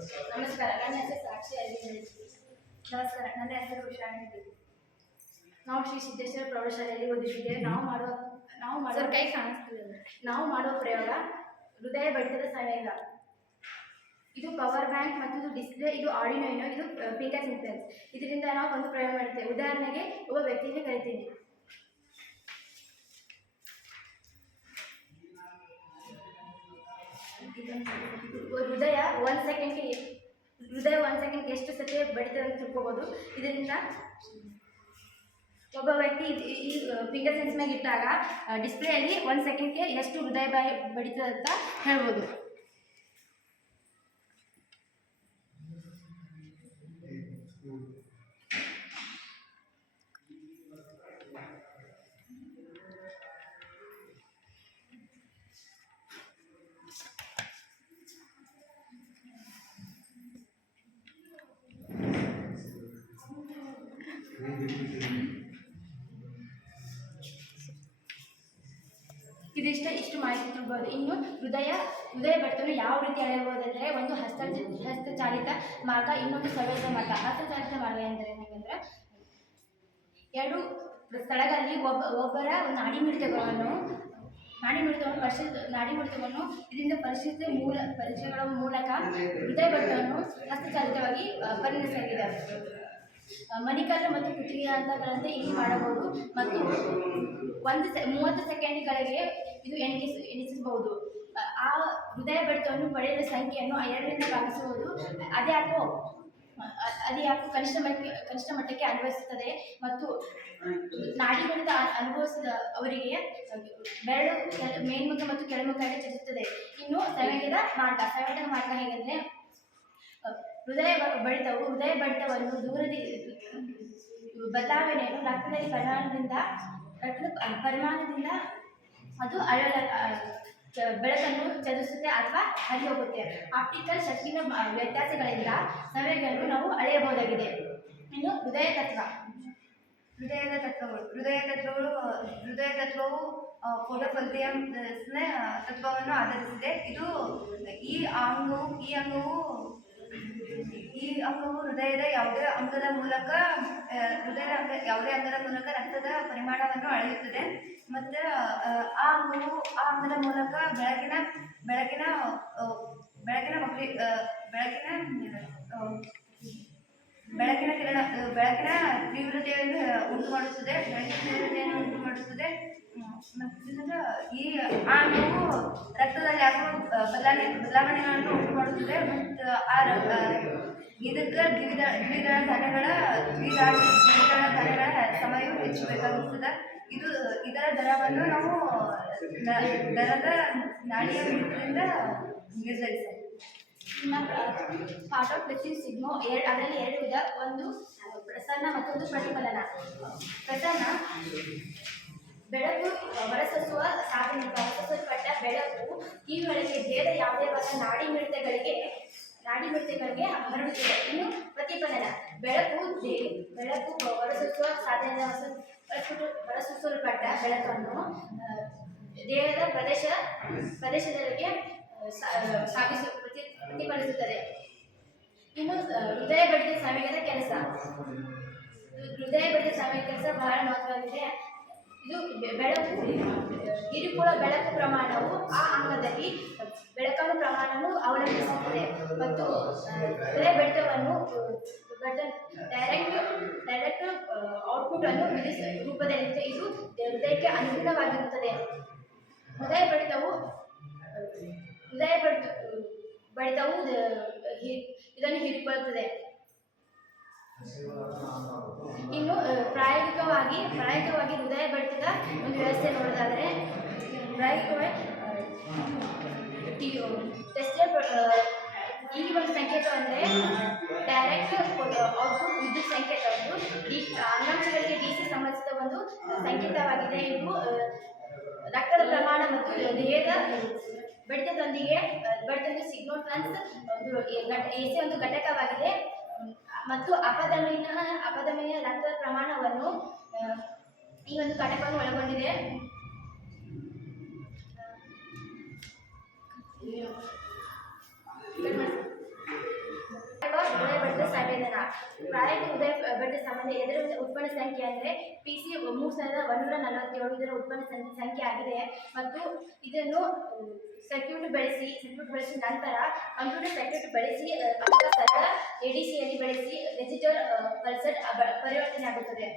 ನಮಸ್ಕಾರ, ನನ್ನ ಹೆಸರು ಸಾಕ್ಷಿ ಅರವಿಂದ್. ನಮಸ್ಕಾರ, ನನ್ನ ಹೆಸರು ಉಷಾರಾಣಿ ದೇವಿ. ನಾವು ಶ್ರೀ ಸಿದ್ದೇಶ್ವರ ಪ್ರೌಢಶಾಲೆಯಲ್ಲಿ ಓದಿದ್ದೇವೆ. ನಾವು ಮಾಡುವ ಪ್ರಯೋಗ ಹೃದಯ ಬಡಿತದ ಸಂವೇಗ. ಇದು ಪವರ್ ಬ್ಯಾಂಕ್ ಮತ್ತು ಇದು ಡಿಸ್ಪ್ಲೇ, ಇದು ಆರ್ಡಿನೋ, ಇದು ಫಿಂಗರ್ ಸೆನ್ಸರ್. ಇದರಿಂದ ನಾವು ಒಂದು ಪ್ರಯೋಗ ಮಾಡುತ್ತೇವೆ. ಉದಾಹರಣೆಗೆ ಒಬ್ಬ ವ್ಯಕ್ತಿಯನ್ನು ಕರಿತೀನಿ. ಹೃದಯ 1 ಸೆಕೆಂಡ್ಗೆ ಎಷ್ಟು ಸತಿ ಬಡಿತದೆ ಅಂತ ತಿಳ್ಕೊಬೋದು. ಇದರಿಂದ ಒಬ್ಬ ವ್ಯಕ್ತಿ ಈ ಫಿಂಗರ್ ಸೆನ್ಸ್ ಮ್ಯಾಗ ಇಟ್ಟಾಗ ಡಿಸ್ಪ್ಲೇಯಲ್ಲಿ 1 ಸೆಕೆಂಡ್ಗೆ ಎಷ್ಟು ಹೃದಯ ಬಡಿತದೆ ಅಂತ ಹೇಳ್ಬೋದು. ಇಷ್ಟು ಮಾಹಿತಿ ತಿಳ್ಬೋದು. ಇನ್ನು ಹೃದಯ ಬಡಿತವನ್ನು ಯಾವ ರೀತಿ ಅಳೆಯಬಹುದಂದರೆ, ಒಂದು ಹಸ್ತಚಾಲಿತ ಮಾರ್ಗ, ಇನ್ನೊಂದು ಸಂವೇದಕ ಮಾರ್ಗ. ಹಸ್ತಚಾಲಿತ ಮಾರ್ಗ ಎಂದರೆ ಹೇಗೆಂದರೆ, ಎರಡು ಸ್ಥಳಗಳಲ್ಲಿ ಒಬ್ಬರ ನಾಡಿಮಿಡಿತವನ್ನು ಇದರಿಂದ ಪರೀಕ್ಷೆಗಳ ಮೂಲಕ ಹೃದಯ ಬಡಿತವನ್ನು ಹಸ್ತಚಾಲಿತವಾಗಿ ಪರಿಗಣಿಸಲಾಗಿದೆ. ಮಣಿಕಲ್ಲು ಮತ್ತು ಕುತ್ತಿಗೆ ಹಂತಗಳಂತೆ ಇಲ್ಲಿ ಮಾಡಬಹುದು ಮತ್ತು 30 ಸೆಕೆಂಡ್ಗಳಿಗೆ ಇದು ಎಣಿಸಬಹುದು. ಆ ಹೃದಯ ಬಡಿತವನ್ನು ಪಡೆಯುವ ಸಂಖ್ಯೆಯನ್ನು 2ರಿಂದ ಭಾಗಿಸುವುದು. ಅದು ಯಾಕೋ ಕನಿಷ್ಠ ಮಟ್ಟಕ್ಕೆ ಅನ್ವಯಿಸುತ್ತದೆ ಮತ್ತು ನಾಡಿ ಬಡಿತ ಅನುಭವಿಸಿದ ಅವರಿಗೆ ಬೆರಳು ಮೇಲ್ಮುಖ ಮತ್ತು ಕೆಳಮುಖವಾಗಿ ಚಲಿಸುತ್ತದೆ. ಇನ್ನು ಸಂವೇದಕ ಮಾರ್ಗ ಹೇಗೆಂದರೆ, ಹೃದಯ ಬಡಿತವನ್ನು ಬದಲಾವಣೆಯನ್ನು ರಕ್ತದ ಪರಿಮಾಣದಿಂದ ಅದು ಬೆಳಕನ್ನು ಚಲಿಸುತ್ತೆ ಅಥವಾ ಹರಿ ಹೋಗುತ್ತೆ. ಆಪ್ಟಿಕಲ್ ಶಕ್ತಿಯ ವ್ಯತ್ಯಾಸಗಳಿಂದ ಸಂವೇಗವನ್ನು ನಾವು ಅಳೆಯಬಹುದಾಗಿದೆ. ಇನ್ನು ಹೃದಯ ತತ್ವವು ಫೋಟೋಫಲ್ತಿಯಂ ತತ್ವವನ್ನು ಆಧರಿಸಿದೆ. ಇದು ಈ ಅಂಗವು ಹೃದಯದ ಯಾವುದೇ ಅಂಗದ ಮೂಲಕ ರಕ್ತದ ಪರಿಮಾಣವನ್ನು ಅಳೆಯುತ್ತದೆ ಮತ್ತು ಆ ಅಂಗದ ಮೂಲಕ ಬೆಳಕಿನ ತೀವ್ರತೆಯನ್ನು ಉಂಟು ಮಾಡುತ್ತದೆ. ಮತ್ತು ಈ ಅಂಗವು ರಕ್ತದಲ್ಲಿ ಆಗುವ ಬದಲಾವಣೆಗಳನ್ನು ಉಂಟು ಮಾಡುತ್ತದೆ ಮತ್ತು ಇದಕ್ಕೆ ದ್ವಿದಳ ಧಾನ್ಯಗಳ ಸಮಯವು ಹೆಚ್ಚು ಬೇಕಾಗುತ್ತದೆ. ಇದರ ದರವನ್ನು ನಾವು ದರದ ನಾಡಿಯ ಮಿತಿಯಿಂದ ನಿರ್ಧರಿಸಬಹುದು. ಪಾರ್ಟ್ ಆಫ್ ಪ್ಲೇಸಿಂಗ್ ಸಿಗ್ಮೋ ಅದರಲ್ಲಿ 2 ವಿಧ, ಒಂದು ಪ್ರಸರಣ ಮತ್ತೊಂದು ಪ್ರತಿಫಲನ. ಪ್ರಸರಣ ಬೆಳಕು ಹೊರಸೂಸುವ ಹೊರಸೂಸಲ್ಪಟ್ಟ ಬೆಳಕು ಕಿವಿಗಳಿಗೆ ದೇಹದ ಯಾವುದೇ ಭಾಗ ನಾಡಿ ಮಿಡಿತಗಳಿಗೆ ಹರಡುತ್ತದೆ. ಇನ್ನು ಪ್ರತಿಫಲನ ಬೆಳಕು ಹೊರಸೂಸುವ ಹೊರಸೂಸಲ್ಪಟ್ಟ ಬೆಳಕನ್ನು ದೇಹದ ಪ್ರದೇಶಗಳಿಗೆ ಪ್ರತಿಫಲಿಸುತ್ತದೆ. ಇನ್ನು ಹೃದಯ ಬಡಿತ ಸಂವೇಗದ ಕೆಲಸ ಬಹಳ ಮಹತ್ವವಾಗಿದೆ. ಇದು ಹೀರಿಕೊಳ್ಳುವ ಬೆಳಕು ಪ್ರಮಾಣವು ಆ ಅಂಗದಲ್ಲಿ ಬೆಳಕಿನ ಪ್ರಮಾಣವನ್ನು ಅವಲಂಬಿಸುತ್ತದೆ ಮತ್ತು ಹೃದಯ ಬಡಿತವನ್ನು ಡೈರೆಕ್ಟ್ ಔಟ್ಪುಟ್ ಅನ್ನು ರೂಪದಲ್ಲಿದೆ. ಇದು ಹೃದಯಕ್ಕೆ ಅನುಗುಣವಾಗಿರುತ್ತದೆ. ಹೃದಯ ಬಡಿತವು ಇದನ್ನು ಹೀರಿಕೊಳ್ಳುತ್ತದೆ. ಇನ್ನು ಪ್ರಾಯೋಗಿಕವಾಗಿ ಹೃದಯ ಬಡಿತದ ಒಂದು ವ್ಯವಸ್ಥೆ ನೋಡೋದಾದರೆ, ಈ ಒಂದು ಸಂಕೇತ ಅಂದರೆ ಡೈರೆಕ್ಟ್ ಔಟ್ಪುಟ್ ವಿದ್ಯುತ್ ಸಂಕೇತ, ಅಂಗಾಂಶಗಳಿಗೆ DC ಸಂಬಂಧಿಸಿದ ಒಂದು ಸಂಕೇತವಾಗಿದೆ. ಇದು ರಕ್ತದ ಪ್ರಮಾಣ ಮತ್ತು ದೇಹದ ಬಡಿತದೊಂದಿಗೆ ಸಿಗ್ನಲ್ ಟ್ರಾನ್ಸ್ AC ಒಂದು ಘಟಕವಾಗಿದೆ ಮತ್ತು ಅಪಧಮನಿಯ ರಕ್ತದ ಪ್ರಮಾಣವನ್ನು ಈ ಒಂದು ಘಟಕವನ್ನು ಒಳಗೊಂಡಿದೆ. ಉದಯಬಡಿತ ಸಂವೇದನ. ಪ್ರಾಯೋಗಿಕ ಉದಯಬಡಿತ ಸಂಬಂಧ ಇದರ ಉತ್ಪನ್ನ ಸಂಖ್ಯೆ ಅಂದರೆ PC 3147 ಇದರ ಉತ್ಪನ್ನ ಸಂಖ್ಯೆ ಆಗಿದೆ. ಮತ್ತು ಇದನ್ನು ಸರ್ಕ್ಯೂಟ್ ಬಳಸಿ ನಂತರ ಕಂಪ್ಯೂಟರ್ ಸರ್ಕ್ಯೂಟ್ ಬಳಸಿ ADCಯಲ್ಲಿ ಬಳಸಿ ಡಿಜಿಟಲ್ ಪಲ್ಸರ್ ಪರಿವರ್ತನೆ ಆಗುತ್ತದೆ.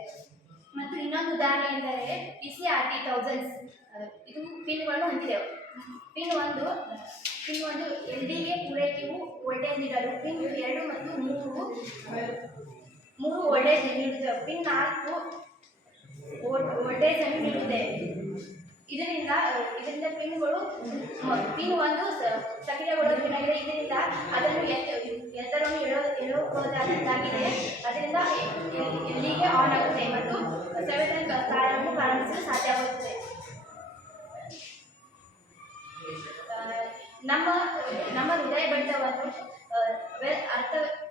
ಮತ್ತು ಇನ್ನೊಂದು ಉದಾಹರಣೆ ಎಂದರೆ PCRT 1000 ಇದು ಪಿನ್ಗಳನ್ನು ಹೊಂದಿದೆ. ಪಿನ್ ಒಂದು LDA ಪೂರೈಕೆಯು ವೋಲ್ಟೇಜ್ ನೀಡಲು, ಪಿನ್ 2 ಮತ್ತು 3 ವೋಲ್ಟೇಜ್ ನೀಡುತ್ತದೆ, ಪಿನ್ 4 ವೋಲ್ಟೇಜ್ ಅನ್ನು ನೀಡುತ್ತದೆ. ಇದರಿಂದ ಪಿನ್ 1 ಸಕ್ರಿಯಗೊಳ್ಳಬೇಕಾಗಿದೆ. ಇದರಿಂದ ಅದನ್ನು ಎತ್ತರವನ್ನು ಎಳೆಯಬಹುದಾಗಿದೆ. ಅದರಿಂದ ಇಲ್ಲಿಗೆ ಆನ್ ಆಗುತ್ತೆ ಮತ್ತು ಸಂವೇದನಾ ಕಾರ್ಯವನ್ನು ಪ್ರಾರಂಭಿಸಲು ಸಾಧ್ಯವಾಗುತ್ತದೆ. ನಮ್ಮ ಹೃದಯ ಬಡಿತವನ್ನು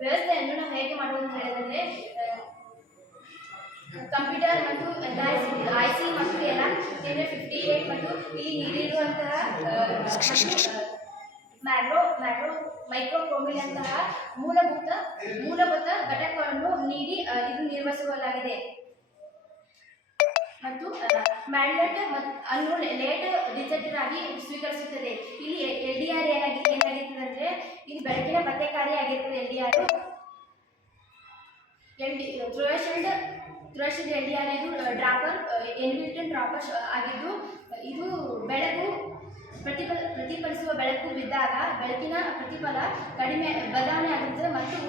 ವ್ಯವಸ್ಥೆಯನ್ನು ನಾವು ಹೇಗೆ ಮಾಡುವುದು ಅಂತ ಹೇಳಿದ್ರೆ ಕಂಪ್ಯೂಟರ್ ಮತ್ತು IC ಮತ್ತು LM58 ಮತ್ತು ಇಲ್ಲಿ ನೀಡಿರುವಂತಹ ಮೈಕ್ರೋಕ್ರೋಮಿಲ್ ಅಂತಹ ಮೂಲಭೂತ ಘಟಕಗಳನ್ನು ನೀಡಿ ಇದು ನಿರ್ವಹಿಸಲಾಗಿದೆ. ಮತ್ತು ಮ್ಯಾಂಡೇಟ್ ಅನ್ನು ಲೇಟ್ ಡಿಟೆಕ್ಟರ್ ಆಗಿ ಸ್ವೀಕರಿಸುತ್ತದೆ. ಇಲ್ಲಿ LDR ಏನಾಗಿರ್ತದೆ ಅಂದರೆ ಇದು ಬೆಳಕಿನ ಪತ್ತೆಕಾರಿಯಾಗಿರ್ತದೆ. ಥ್ರೆಶೋಲ್ಡ್ LDR ಇದು ಡ್ರಾಪರ್ ಇನ್ಬಿಲ್ಟ್ ಡ್ರಾಪರ್ ಆಗಿದ್ದು ಇದು ಬೆಳಕು ಪ್ರತಿಫಲಿಸುವ ಬೆಳಕು ಬಿದ್ದಾಗ ಬೆಳಕಿನ ಪ್ರತಿಫಲ ಕಡಿಮೆ ಬದಲಾವಣೆ ಆಗಿರುತ್ತದೆ ಮತ್ತು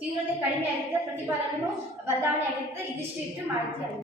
ತೀವ್ರತೆ ಕಡಿಮೆ ಆಗಿರ್ತದೆ, ಪ್ರತಿಫಲನೂ ಬದಲಾವಣೆ ಆಗಿರ್ತದೆ. ಇದಿಷ್ಟು ಮಾಹಿತಿ ಆಗಿದೆ.